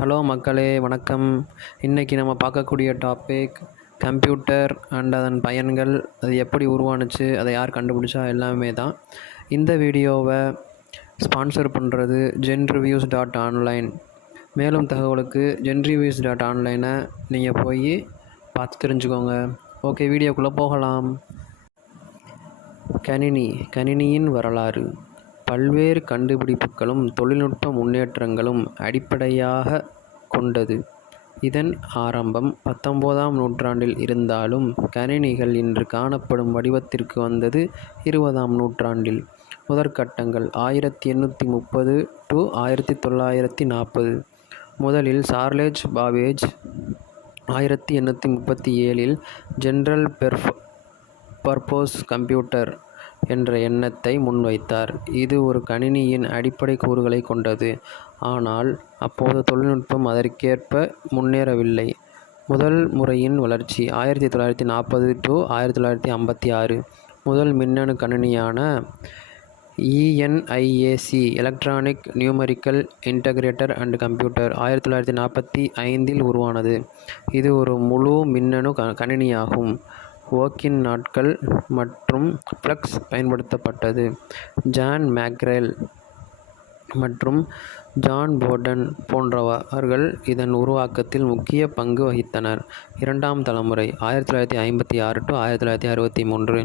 Hello மக்களே, வணக்கம். இன்றைக்கி நம்ம பார்க்கக்கூடிய டாபிக் கம்ப்யூட்டர் அண்ட் அதன் பயன்கள், அது எப்படி உருவானுச்சு, அதை யார் கண்டுபிடிச்சா எல்லாமே தான். இந்த வீடியோவை ஸ்பான்சர் பண்ணுறது genreviews.online. மேலும் தகவலுக்கு genreviews.online நீங்கள் போய் பார்த்து தெரிஞ்சுக்கோங்க. ஓகே, வீடியோக்குள்ளே போகலாம். கணினியின் வரலாறு. பல்வேறு கண்டுபிடிப்புகளும் தொழில்நுட்ப முன்னேற்றங்களும் அடிப்படையாக கொண்டது. இதன் ஆரம்பம் 19ஆம் நூற்றாண்டில் இருந்தாலும் கணினிகள் இன்று காணப்படும் வடிவத்திற்கு வந்தது 20ஆம் நூற்றாண்டில். முதற்கட்டங்கள் 1830 to 1940. முதலில் சார்லஸ் பாபேஜ் 1837இல் ஜெனரல் பர்போஸ் கம்ப்யூட்டர் என்ற எண்ணத்தை முன்வைத்தார். இது ஒரு கணினியின் அடிப்படை கூறுகளை கொண்டது. ஆனால் அப்போது தொழில்நுட்பம் அதற்கேற்ப முன்னேறவில்லை. முதல் முறையின் வளர்ச்சி 1940 to 1956. முதல் மின்னணு கணினியான ENIAC electronic numerical integrator and computer 1945இல் உருவானது. இது ஒரு முழு மின்னணு கணினியாகும். ஓக்கின் நாட்கள் மற்றும் ஃப்ளக்ஸ் பயன்படுத்தப்பட்டது. ஜான் மேக்ரெல் மற்றும் ஜான் போர்டன் போன்றவர்கள் இதன் உருவாக்கத்தில் முக்கிய பங்கு வகித்தனர். இரண்டாம் தலைமுறை 1956 to 1963.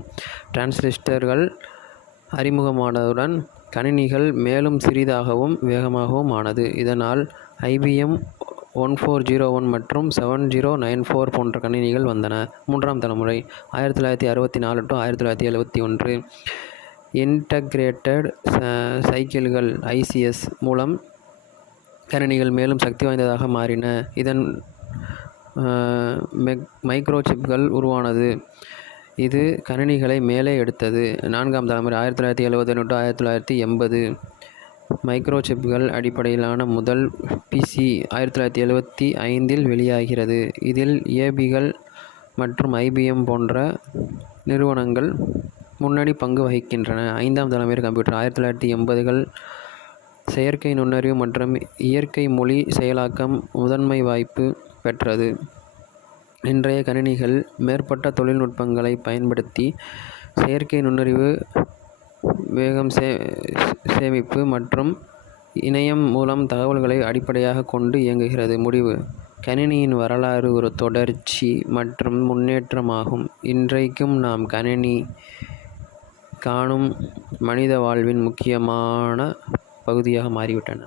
டிரான்சிஸ்டர்கள் அறிமுகமானதுடன் கணினிகள் மேலும் சிறிதாகவும் வேகமாகவும் ஆனது. இதனால் IBM 1401 மற்றும் 7094 போன்ற கணினிகள் வந்தன. மூன்றாம் தலைமுறை 1964 to 1971. இன்டகிரேட்டட் சைக்கிள்கள் ICS மூலம் கணினிகள் மேலும் சக்தி வாய்ந்ததாக மாறின. இதன் மைக்ரோசிப்கள் உருவானது. இது கணினிகளை மேலே எடுத்தது. நான்காம் தலைமுறை 1971 to 1980. மைக்ரோசிப்கள் அடிப்படையிலான முதல் PC 1975இல் வெளியாகிறது. இதில் ABகள் மற்றும் IBM போன்ற நிறுவனங்கள் முன்னணி பங்கு வகிக்கின்றன. ஐந்தாம் தலைமுறை கம்ப்யூட்டர் 1980கள். செயற்கை நுண்ணறிவு மற்றும் இயற்கை மொழி செயலாக்கம் முதன்மை வாய்ப்பு பெற்றது. இன்றைய கணினிகள் மேம்பட்ட தொழில்நுட்பங்களை பயன்படுத்தி செயற்கை நுண்ணறிவு, வேகம், சேமிப்பு மற்றும் இணையம் மூலம் தகவல்களை அடிப்படையாக கொண்டு இயங்குகிறது. முடிவு. கணினியின் வரலாறு ஒரு தொடர்ச்சி மற்றும் முன்னேற்றமாகும். இன்றைக்கும் நாம் கணினி காணும் மனித வாழ்வின் முக்கியமான பகுதியாக மாறிவிட்டன.